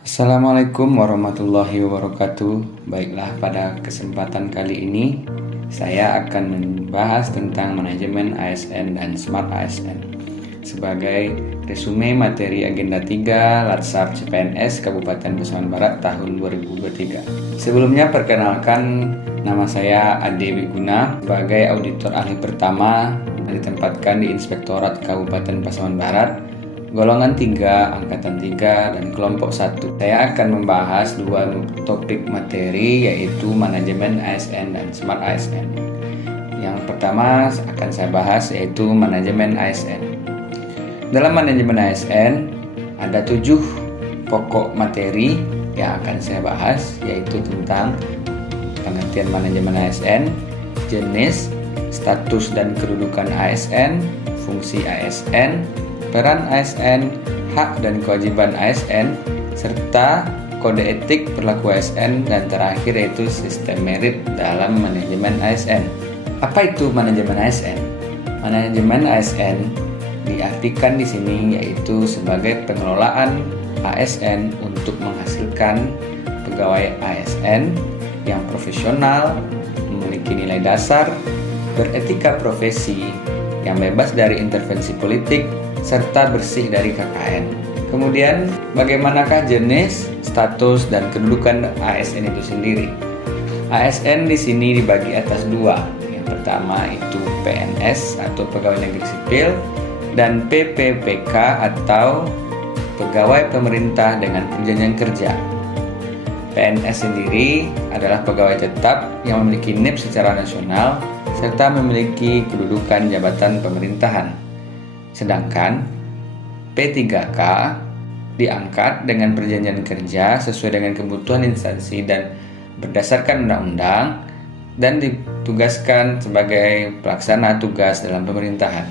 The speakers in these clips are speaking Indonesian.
Assalamualaikum warahmatullahi wabarakatuh. Baiklah, pada kesempatan kali ini saya akan membahas tentang manajemen ASN dan Smart ASN sebagai resume materi agenda 3 Latsar CPNS Kabupaten Pasaman Barat tahun 2023. Sebelumnya perkenalkan, nama saya Ade Wiguna sebagai auditor ahli pertama yang ditempatkan di Inspektorat Kabupaten Pasaman Barat, golongan 3, angkatan 3, dan kelompok 1. Saya akan membahas dua topik materi, yaitu manajemen ASN dan Smart ASN. Yang pertama akan saya bahas yaitu manajemen ASN. Dalam manajemen ASN ada 7 pokok materi yang akan saya bahas, yaitu tentang pengertian manajemen ASN, jenis, status dan kedudukan ASN, fungsi ASN, peran ASN, hak dan kewajiban ASN, serta kode etik perilaku ASN, dan terakhir yaitu sistem merit dalam manajemen ASN. Apa itu manajemen ASN? Manajemen ASN diartikan di sini yaitu sebagai pengelolaan ASN untuk menghasilkan pegawai ASN yang profesional, memiliki nilai dasar, beretika profesi, yang bebas dari intervensi politik, serta bersih dari KKN. Kemudian, bagaimanakah jenis, status, dan kedudukan ASN itu sendiri? ASN di sini dibagi atas 2. Yang pertama itu PNS atau pegawai negeri sipil, dan PPPK atau pegawai pemerintah dengan perjanjian kerja. PNS sendiri adalah pegawai tetap yang memiliki NIP secara nasional serta memiliki kedudukan jabatan pemerintahan. Sedangkan P3K diangkat dengan perjanjian kerja sesuai dengan kebutuhan instansi dan berdasarkan undang-undang, dan ditugaskan sebagai pelaksana tugas dalam pemerintahan.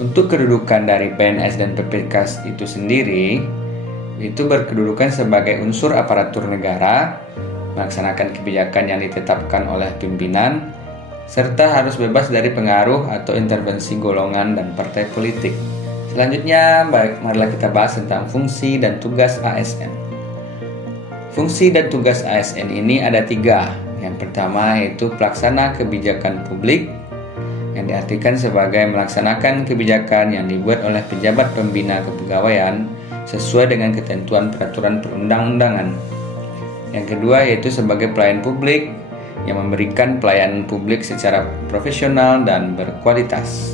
Untuk kedudukan dari PNS dan PPK itu sendiri, itu berkedudukan sebagai unsur aparatur negara, melaksanakan kebijakan yang ditetapkan oleh pimpinan, serta harus bebas dari pengaruh atau intervensi golongan dan partai politik. Selanjutnya, marilah kita bahas tentang fungsi dan tugas ASN. Fungsi dan tugas ASN ini ada 3. Yang pertama yaitu pelaksana kebijakan publik, yang diartikan sebagai melaksanakan kebijakan yang dibuat oleh pejabat pembina kepegawaian sesuai dengan ketentuan peraturan perundang-undangan. Yang kedua yaitu sebagai pelayan publik, yang memberikan pelayanan publik secara profesional dan berkualitas.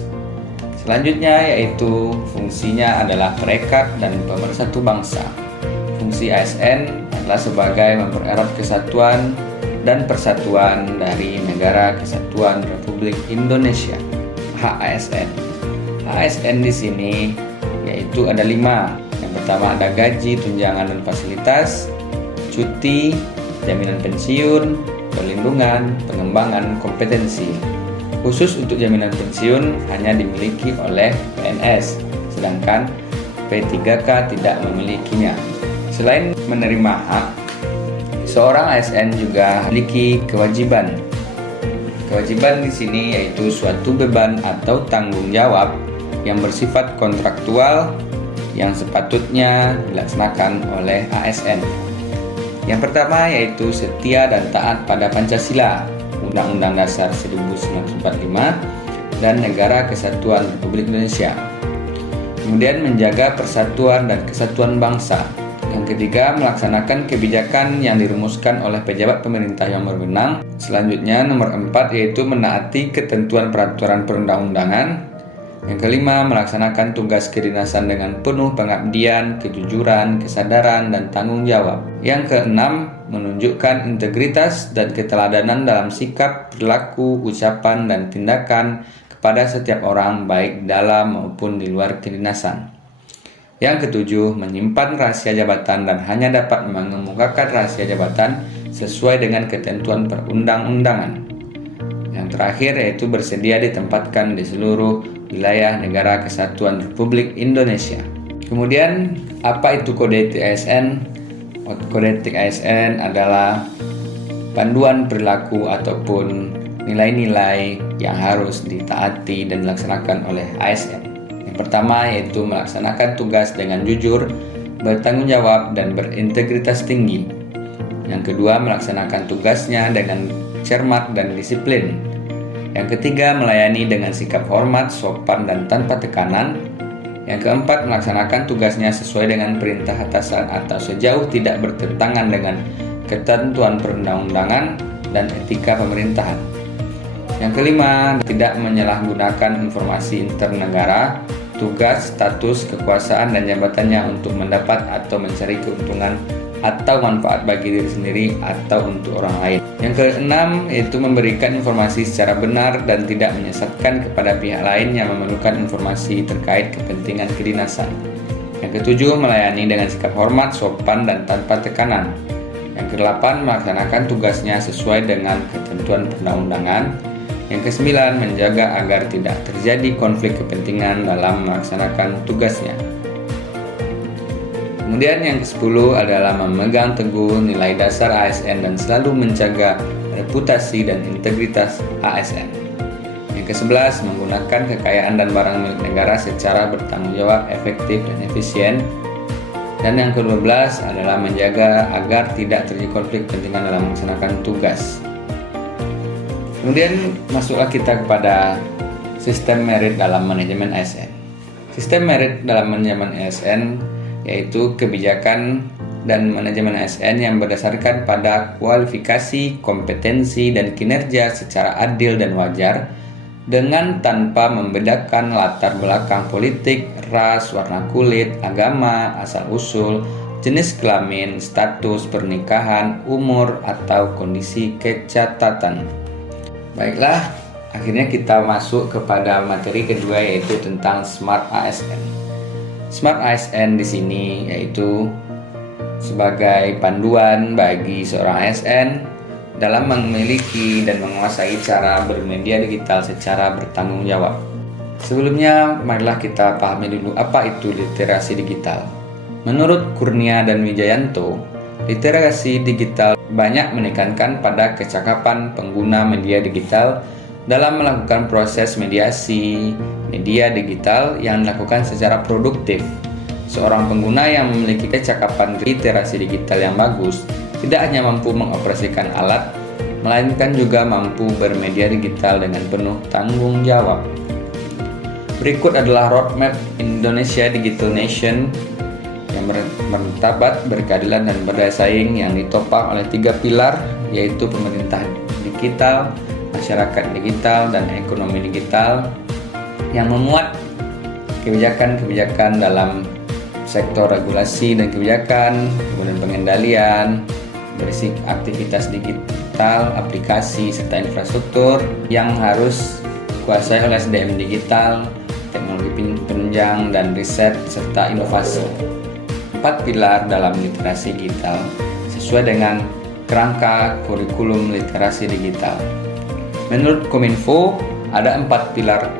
Selanjutnya yaitu fungsinya adalah perekat dan pemersatu bangsa. Fungsi ASN adalah sebagai mempererat kesatuan dan persatuan dari Negara Kesatuan Republik Indonesia. Hak ASN. ASN di sini yaitu ada 5. Yang pertama ada gaji, tunjangan dan fasilitas, cuti, jaminan pensiun, perlindungan, pengembangan kompetensi. Khusus untuk jaminan pensiun hanya dimiliki oleh PNS, sedangkan P3K tidak memilikinya. Selain menerima hak, seorang ASN juga memiliki kewajiban. Kewajiban di sini yaitu suatu beban atau tanggung jawab yang bersifat kontraktual yang sepatutnya dilaksanakan oleh ASN. Yang pertama yaitu setia dan taat pada Pancasila, Undang-Undang Dasar 1945, dan Negara Kesatuan Republik Indonesia. Kemudian menjaga persatuan dan kesatuan bangsa. Yang ketiga, melaksanakan kebijakan yang dirumuskan oleh pejabat pemerintah yang berwenang. Selanjutnya, nomor 4 yaitu menaati ketentuan peraturan perundang-undangan. Yang kelima, melaksanakan tugas kedinasan dengan penuh pengabdian, kejujuran, kesadaran, dan tanggung jawab. Yang keenam, menunjukkan integritas dan keteladanan dalam sikap, perilaku, ucapan, dan tindakan kepada setiap orang, baik dalam maupun di luar kedinasan. Yang ketujuh, menyimpan rahasia jabatan dan hanya dapat mengemukakan rahasia jabatan sesuai dengan ketentuan perundang-undangan. Yang terakhir yaitu bersedia ditempatkan di seluruh wilayah Negara Kesatuan Republik Indonesia. Kemudian, apa itu kode etik ASN? Kode etik ASN adalah panduan perilaku ataupun nilai-nilai yang harus ditaati dan dilaksanakan oleh ASN. Yang pertama yaitu melaksanakan tugas dengan jujur, bertanggung jawab, dan berintegritas tinggi. Yang kedua, melaksanakan tugasnya dengan cermat dan disiplin. Yang ketiga, melayani dengan sikap hormat, sopan, dan tanpa tekanan. Yang keempat, melaksanakan tugasnya sesuai dengan perintah atasan atau sejauh tidak bertentangan dengan ketentuan perundang-undangan dan etika pemerintahan. Yang kelima, tidak menyalahgunakan informasi internegara, tugas, status, kekuasaan, dan jabatannya untuk mendapat atau mencari keuntungan atau manfaat bagi diri sendiri atau untuk orang lain. Yang keenam, yaitu memberikan informasi secara benar dan tidak menyesatkan kepada pihak lain yang memerlukan informasi terkait kepentingan kedinasan. Yang ketujuh, melayani dengan sikap hormat, sopan, dan tanpa tekanan. Yang kedelapan, melaksanakan tugasnya sesuai dengan ketentuan perundang-undangan. Yang kesembilan, menjaga agar tidak terjadi konflik kepentingan dalam melaksanakan tugasnya. Kemudian yang ke-10 adalah memegang teguh nilai dasar ASN dan selalu menjaga reputasi dan integritas ASN. Yang ke-11, menggunakan kekayaan dan barang milik negara secara bertanggung jawab, efektif, dan efisien. Dan yang ke-12 adalah menjaga agar tidak terjadi konflik kepentingan dalam melaksanakan tugas. Kemudian masuklah kita kepada sistem merit dalam manajemen ASN. Sistem merit dalam manajemen ASN yaitu kebijakan dan manajemen ASN yang berdasarkan pada kualifikasi, kompetensi, dan kinerja secara adil dan wajar dengan tanpa membedakan latar belakang politik, ras, warna kulit, agama, asal-usul, jenis kelamin, status pernikahan, umur, atau kondisi kecatatan. Baiklah, akhirnya kita masuk kepada materi kedua yaitu tentang Smart ASN. Smart ASN di sini yaitu sebagai panduan bagi seorang ASN dalam memiliki dan menguasai cara bermedia digital secara bertanggung jawab. Sebelumnya, marilah kita pahami dulu apa itu literasi digital. Menurut Kurnia dan Wijayanto, literasi digital banyak menekankan pada kecakapan pengguna media digital dalam melakukan proses mediasi media digital yang dilakukan secara produktif. Seorang pengguna yang memiliki kecakapan literasi digital yang bagus tidak hanya mampu mengoperasikan alat, melainkan juga mampu bermedia digital dengan penuh tanggung jawab. Berikut adalah roadmap Indonesia Digital Nation yang bermartabat, berkeadilan, dan berdaya saing yang ditopang oleh 3 pilar, yaitu pemerintahan digital, masyarakat digital, dan ekonomi digital, yang memuat kebijakan-kebijakan dalam sektor regulasi dan kebijakan, kemudian pengendalian, berisi aktivitas digital, aplikasi, serta infrastruktur yang harus dikuasai oleh SDM digital, teknologi penunjang, dan riset, serta inovasi. 4 pilar dalam literasi digital sesuai dengan kerangka kurikulum literasi digital. Menurut Kominfo, ada 4 pilar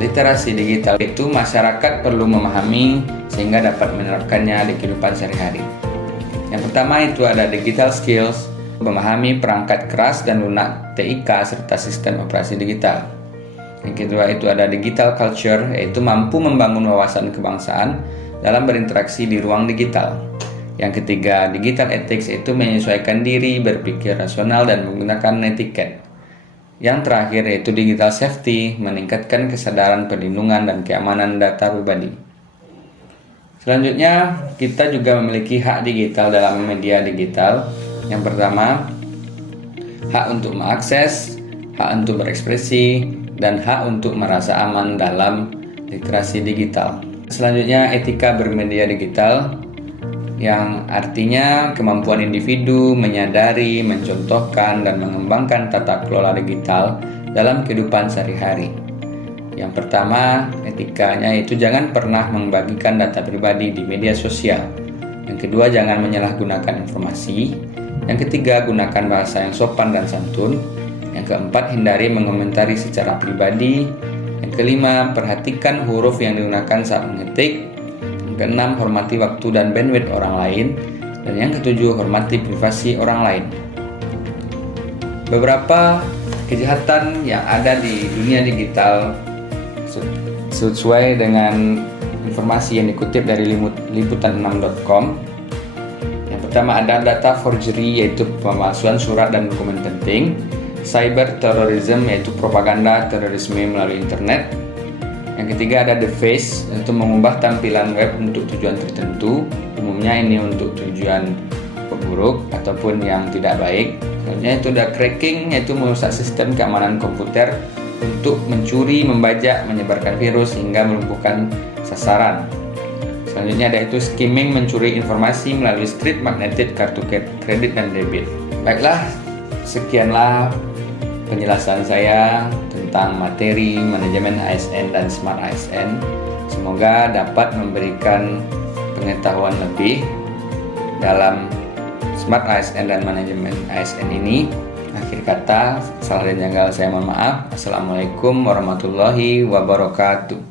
literasi digital, itu masyarakat perlu memahami sehingga dapat menerapkannya di kehidupan sehari-hari. Yang pertama itu ada digital skills, memahami perangkat keras dan lunak TIK serta sistem operasi digital. Yang kedua itu ada digital culture, yaitu mampu membangun wawasan kebangsaan dalam berinteraksi di ruang digital. Yang ketiga, digital ethics, yaitu menyesuaikan diri, berpikir rasional, dan menggunakan netiquette. Yang terakhir yaitu digital safety, meningkatkan kesadaran perlindungan dan keamanan data pribadi. Selanjutnya, kita juga memiliki hak digital dalam media digital. Yang pertama, hak untuk mengakses, hak untuk berekspresi, dan hak untuk merasa aman dalam literasi digital. Selanjutnya, etika bermedia digital, yang artinya kemampuan individu menyadari, mencontohkan, dan mengembangkan tata kelola digital dalam kehidupan sehari-hari. Yang pertama, etikanya itu jangan pernah membagikan data pribadi di media sosial. Yang kedua, jangan menyalahgunakan informasi. Yang ketiga, gunakan bahasa yang sopan dan santun. Yang keempat, hindari mengomentari secara pribadi. Yang kelima, perhatikan huruf yang digunakan saat mengetik. Keenam, hormati waktu dan bandwidth orang lain. Dan yang ketujuh, hormati privasi orang lain. Beberapa kejahatan yang ada di dunia digital sesuai dengan informasi yang dikutip dari liputan6.com. Yang pertama ada data forgery, yaitu pemalsuan surat dan dokumen penting. Cyber terrorism, yaitu propaganda terorisme melalui internet. Yang ketiga ada deface, yaitu mengubah tampilan web untuk tujuan tertentu. Umumnya ini untuk tujuan buruk ataupun yang tidak baik. Selanjutnya itu ada cracking, yaitu merusak sistem keamanan komputer untuk mencuri, membajak, menyebarkan virus hingga melumpuhkan sasaran. Selanjutnya ada itu skimming, mencuri informasi melalui strip magnetic kartu kredit dan debit. Baiklah, sekianlah penjelasan saya tentang materi manajemen ASN dan Smart ASN. Semoga dapat memberikan pengetahuan lebih dalam Smart ASN dan manajemen ASN ini. Akhir kata, salah dan janggal saya mohon maaf. Assalamualaikum warahmatullahi wabarakatuh.